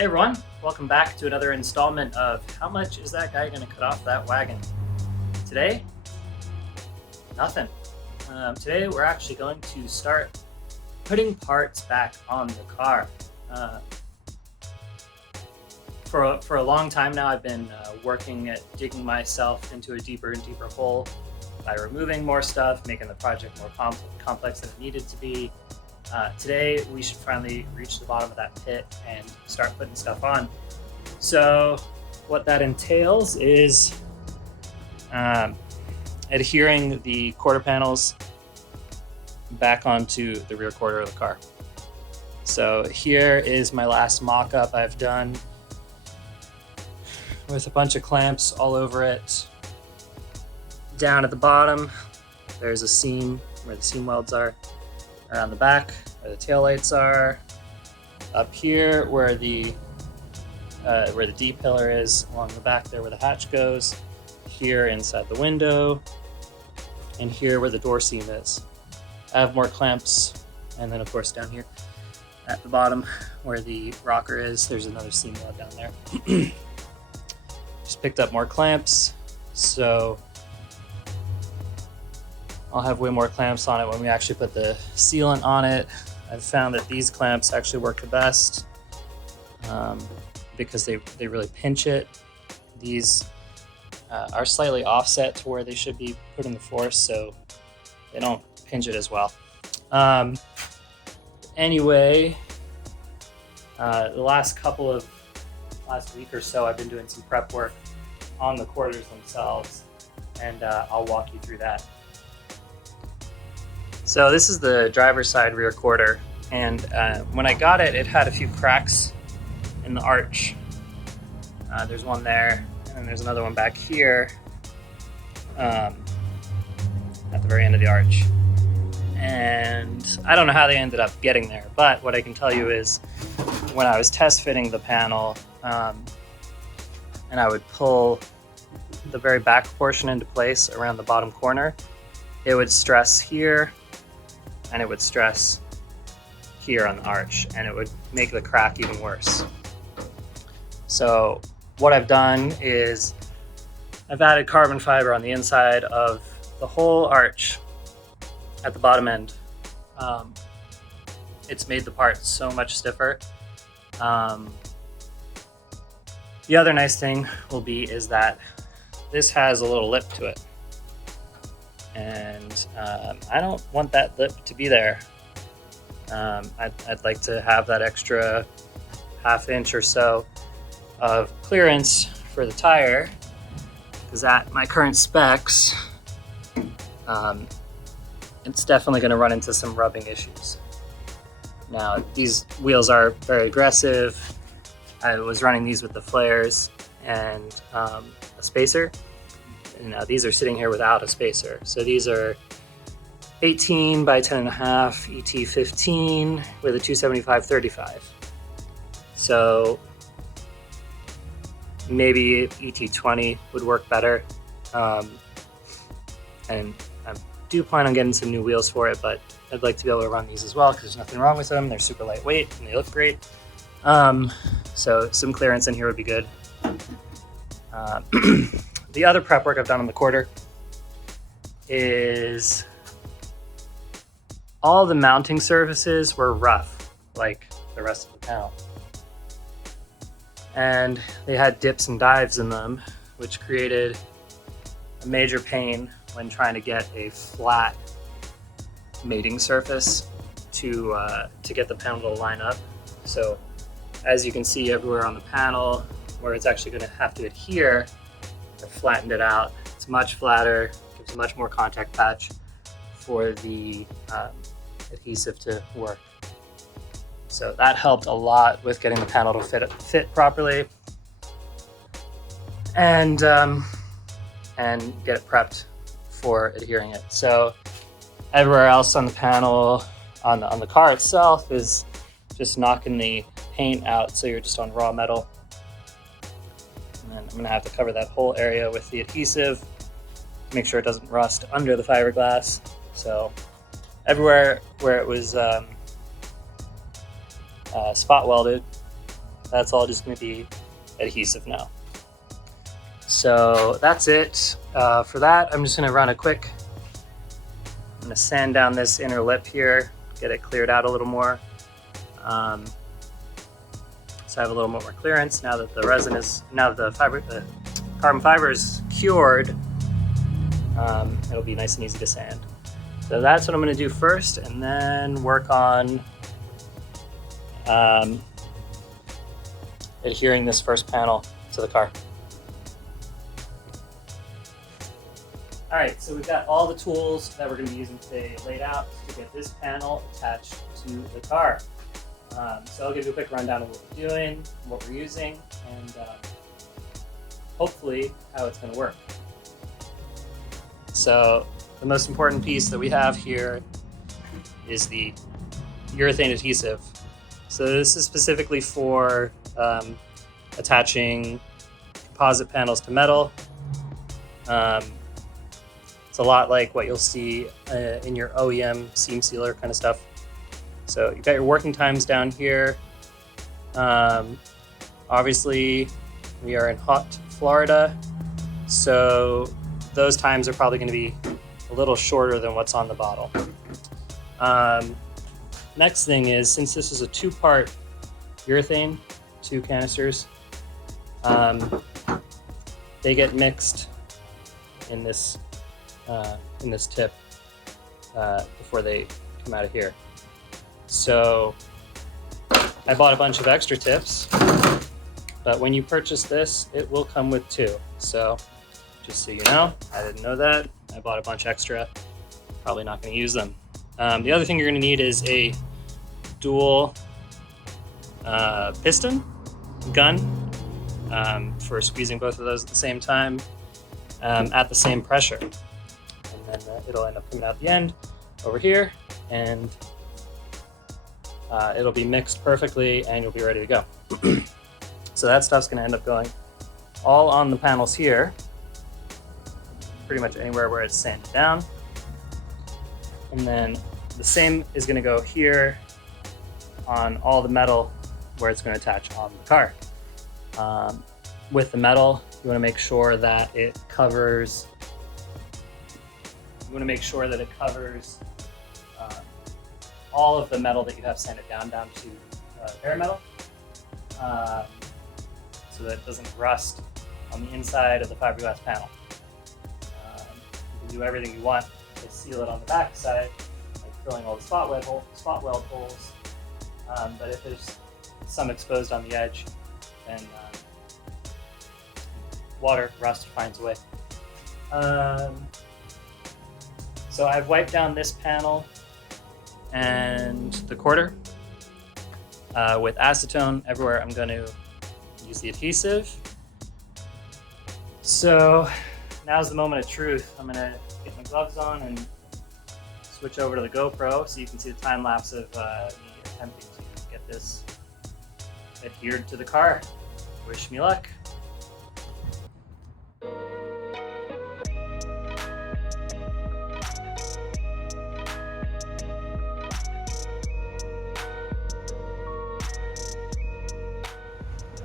Hey everyone, welcome back to another installment of How Much Is That Guy Gonna Cut Off That Wagon? Today, nothing. Today we're actually going to start putting parts back on the car. For a long time now, I've been working at digging myself into a deeper and deeper hole by removing more stuff, making the project more complex than it needed to be. Today we should finally reach the bottom of that pit and start putting stuff on. So what that entails is adhering the quarter panels back onto the rear quarter of the car. So here is my last mock-up I've done with a bunch of clamps all over it. Down at the bottom, there's a seam where the seam welds are. Around the back, where the taillights are. Up here, where the D-pillar is, along the back there where the hatch goes. Here inside the window, and here where the door seam is. I have more clamps, and then of course down here at the bottom where the rocker is, there's another seam weld down there. Just picked up more clamps, so I'll have way more clamps on it when we actually put the sealant on it. I've found that these clamps actually work the best because they really pinch it. These are slightly offset to where they should be putting the force, so they don't pinch it as well. Anyway, the last week or so, I've been doing some prep work on the quarters themselves, and I'll walk you through that. So this is the driver's side rear quarter, and when I got it, it had a few cracks in the arch. There's one there, and then there's another one back here at the very end of the arch. And I don't know how they ended up getting there, but what I can tell you is when I was test fitting the panel, and I would pull the very back portion into place around the bottom corner, it would stress here, and it would stress here on the arch, and it would make the crack even worse. So what I've done is I've added carbon fiber on the inside of the whole arch at the bottom end. It's made the part so much stiffer. The other nice thing is that this has a little lip to it. And I don't want that lip to be there. I'd like to have that extra ½ inch or so of clearance for the tire, because at my current specs, it's definitely going to run into some rubbing issues. Now, these wheels are very aggressive. I was running these with the flares and a spacer. And these are sitting here without a spacer. So these are 18 by 10.5 ET15 with a 275/35. So maybe ET20 would work better. And I do plan on getting some new wheels for it, but I'd like to be able to run these as well because there's nothing wrong with them. They're super lightweight and they look great. So some clearance in here would be good. The other prep work I've done on the quarter is all the mounting surfaces were rough, like the rest of the panel. And they had dips and dives in them, which created a major pain when trying to get a flat mating surface to get the panel to line up. So as you can see everywhere on the panel where it's actually going to have to adhere, I flattened it out. It's much flatter, gives a much more contact patch for the adhesive to work. So that helped a lot with getting the panel to fit properly and get it prepped for adhering it. So everywhere else on the panel, on the car itself, is just knocking the paint out, so you're just on raw metal. And then I'm going to have to cover that whole area with the adhesive to make sure it doesn't rust under the fiberglass. So everywhere where it was spot welded, That's all just going to be adhesive now. So that's it. For that, I'm just going to run a quick, I'm going to sand down this inner lip here, get it cleared out a little more. So I have a little more clearance now that the resin is, now that the carbon fiber is cured. It'll be nice and easy to sand. So that's what I'm going to do first, and then work on adhering this first panel to the car. All right, so we've got all the tools that we're going to be using today laid out to get this panel attached to the car. So I'll give you a quick rundown of what we're doing, what we're using, and hopefully how it's going to work. So the most important piece that we have here is the urethane adhesive. So this is specifically for attaching composite panels to metal. It's a lot like what you'll see in your OEM seam sealer kind of stuff. So you've got your working times down here. Obviously, we are in hot Florida, so those times are probably going to be a little shorter than what's on the bottle. Next thing is, since this is a two-part urethane, 2 canisters, they get mixed in this tip before they come out of here. So I bought a bunch of extra tips, but when you purchase this, it will come with 2. So just so you know, I didn't know that. I bought a bunch extra, probably not going to use them. The other thing you're going to need is a dual piston gun for squeezing both of those at the same time at the same pressure. And then it'll end up coming out the end over here, and it'll be mixed perfectly and you'll be ready to go. So that stuff's going to end up going all on the panels here, pretty much anywhere where it's sanded down. And then the same is going to go here on all the metal where it's going to attach on the car. With the metal, you want to make sure that it covers all of the metal that you have sanded down to bare metal, so that it doesn't rust on the inside of the fiberglass panel. You can do everything you want to seal it on the back side, like filling all the spot weld holes, but if there's some exposed on the edge, then water, rust finds a way. So I've wiped down this panel and the quarter with acetone everywhere. I'm going to use the adhesive. So now's the moment of truth. I'm going to get my gloves on and switch over to the GoPro so you can see the time lapse of me attempting to get this adhered to the car. Wish me luck.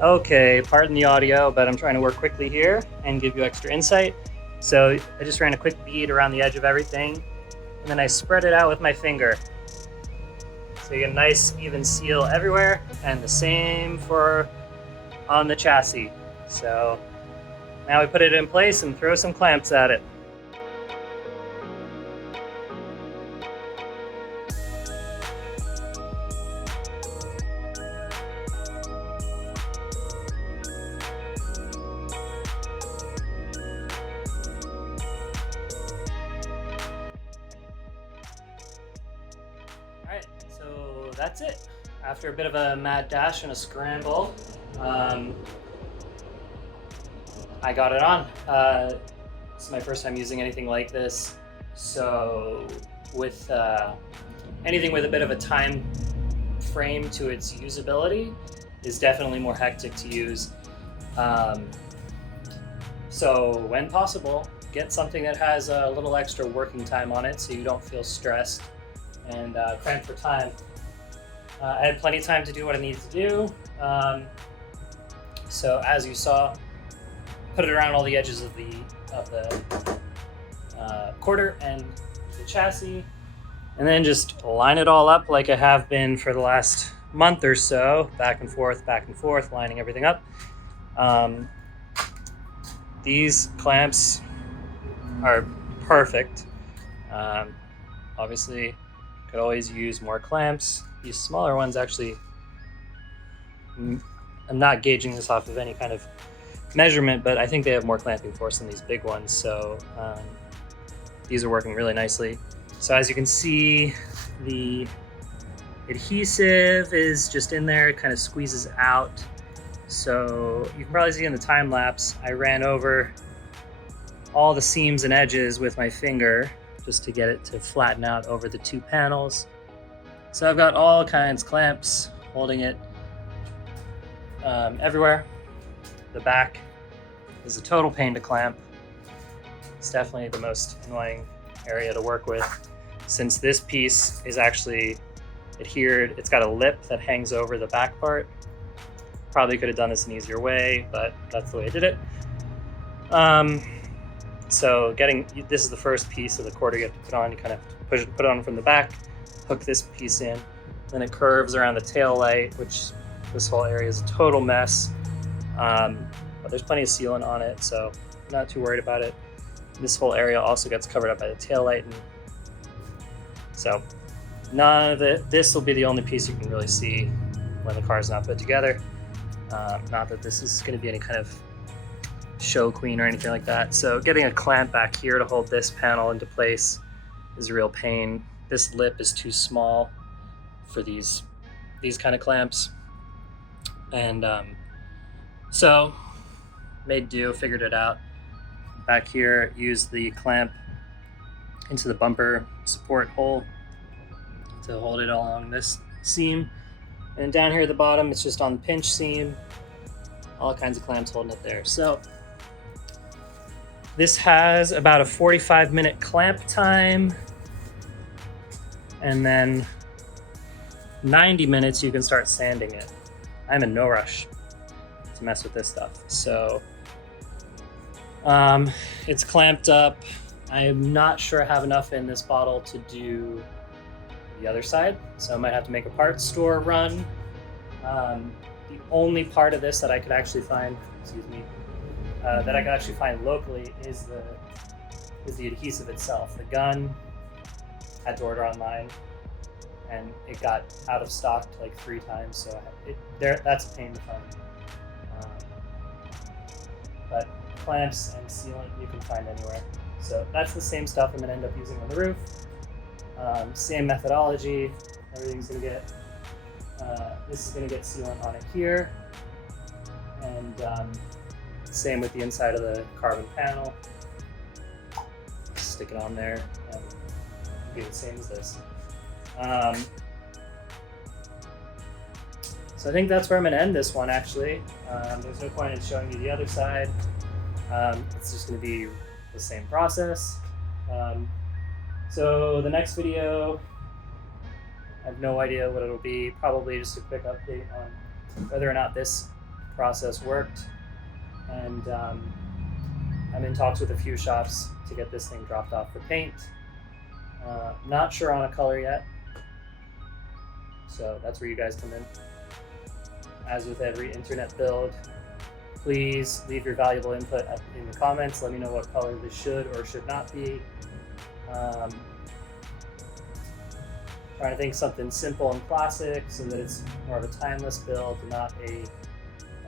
Okay, pardon the audio, but I'm trying to work quickly here and give you extra insight. So I just ran a quick bead around the edge of everything, and then I spread it out with my finger. So you get a nice even seal everywhere, and the same for on the chassis. So now we put it in place and throw some clamps at it. Alright, so that's it. After a bit of a mad dash and a scramble, I got it on. This is my first time using anything like this, so with anything with a bit of a time frame to its usability is definitely more hectic to use. So when possible, get something that has a little extra working time on it so you don't feel stressed and cramped for time. I had plenty of time to do what I needed to do. So as you saw, put it around all the edges of the quarter and the chassis, and then just line it all up like I have been for the last month or so, back and forth, lining everything up. These clamps are perfect. Obviously, could always use more clamps. These smaller ones actually, I'm not gauging this off of any kind of measurement, but I think they have more clamping force than these big ones. So these are working really nicely. So as you can see, the adhesive is just in there, it kind of squeezes out. So you can probably see in the time lapse, I ran over all the seams and edges with my finger just to get it to flatten out over the two panels. So I've got all kinds of clamps holding it everywhere. The back is a total pain to clamp. It's definitely the most annoying area to work with, since this piece is actually adhered. It's got a lip that hangs over the back part. Probably could have done this an easier way, but that's the way I did it. So this is the first piece of the quarter you have to put on. You kind of have to put it on from the back, hook this piece in, then it curves around the tail light, which this whole area is a total mess. But there's plenty of sealant on it, so I'm not too worried about it. This whole area also gets covered up by the tail light, and so none of it. This will be the only piece you can really see when the car's not put together. Not that this is going to be any kind of show queen or anything like that. So getting a clamp back here to hold this panel into place is a real pain. This lip is too small for these kind of clamps, and so made do, figured it out. Back here, use the clamp into the bumper support hole to hold it along this seam. And down here at the bottom, it's just on the pinch seam. All kinds of clamps holding it there. So this has about a 45-minute clamp time. And then 90 minutes, you can start sanding it. I'm in no rush to mess with this stuff. So it's clamped up. I am not sure I have enough in this bottle to do the other side, so I might have to make a parts store run. The only part of this that I could actually find, locally is the adhesive itself. The gun had to order online, and it got out of stock like 3 times, so that's a pain to find. But clamps and sealant you can find anywhere. So that's the same stuff I'm going to end up using on the roof. Same methodology. Everything's going to get, this is going to get sealant on it here. And same with the inside of the carbon panel. Stick it on there and it'll be the same as this. So I think that's where I'm going to end this one, actually. There's no point in showing you the other side. It's just going to be the same process. So the next video, I have no idea what it'll be. Probably just a quick update on whether or not this process worked. And I'm in talks with a few shops to get this thing dropped off for paint. Not sure on a color yet. So that's where you guys come in. As with every internet build, please leave your valuable input in the comments. Let me know what color this should or should not be. Trying to think something simple and classic so that it's more of a timeless build, not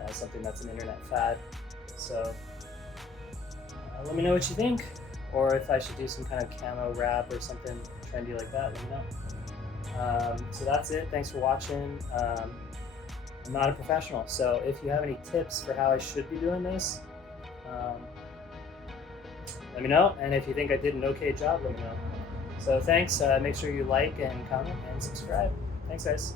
something that's an internet fad. So let me know what you think, or if I should do some kind of camo wrap or something trendy like that, let me know. So that's it. Thanks for watching. I'm not a professional, so if you have any tips for how I should be doing this, let me know. And if you think I did an okay job, let me know. So thanks. Make sure you like and comment and subscribe. Thanks, guys.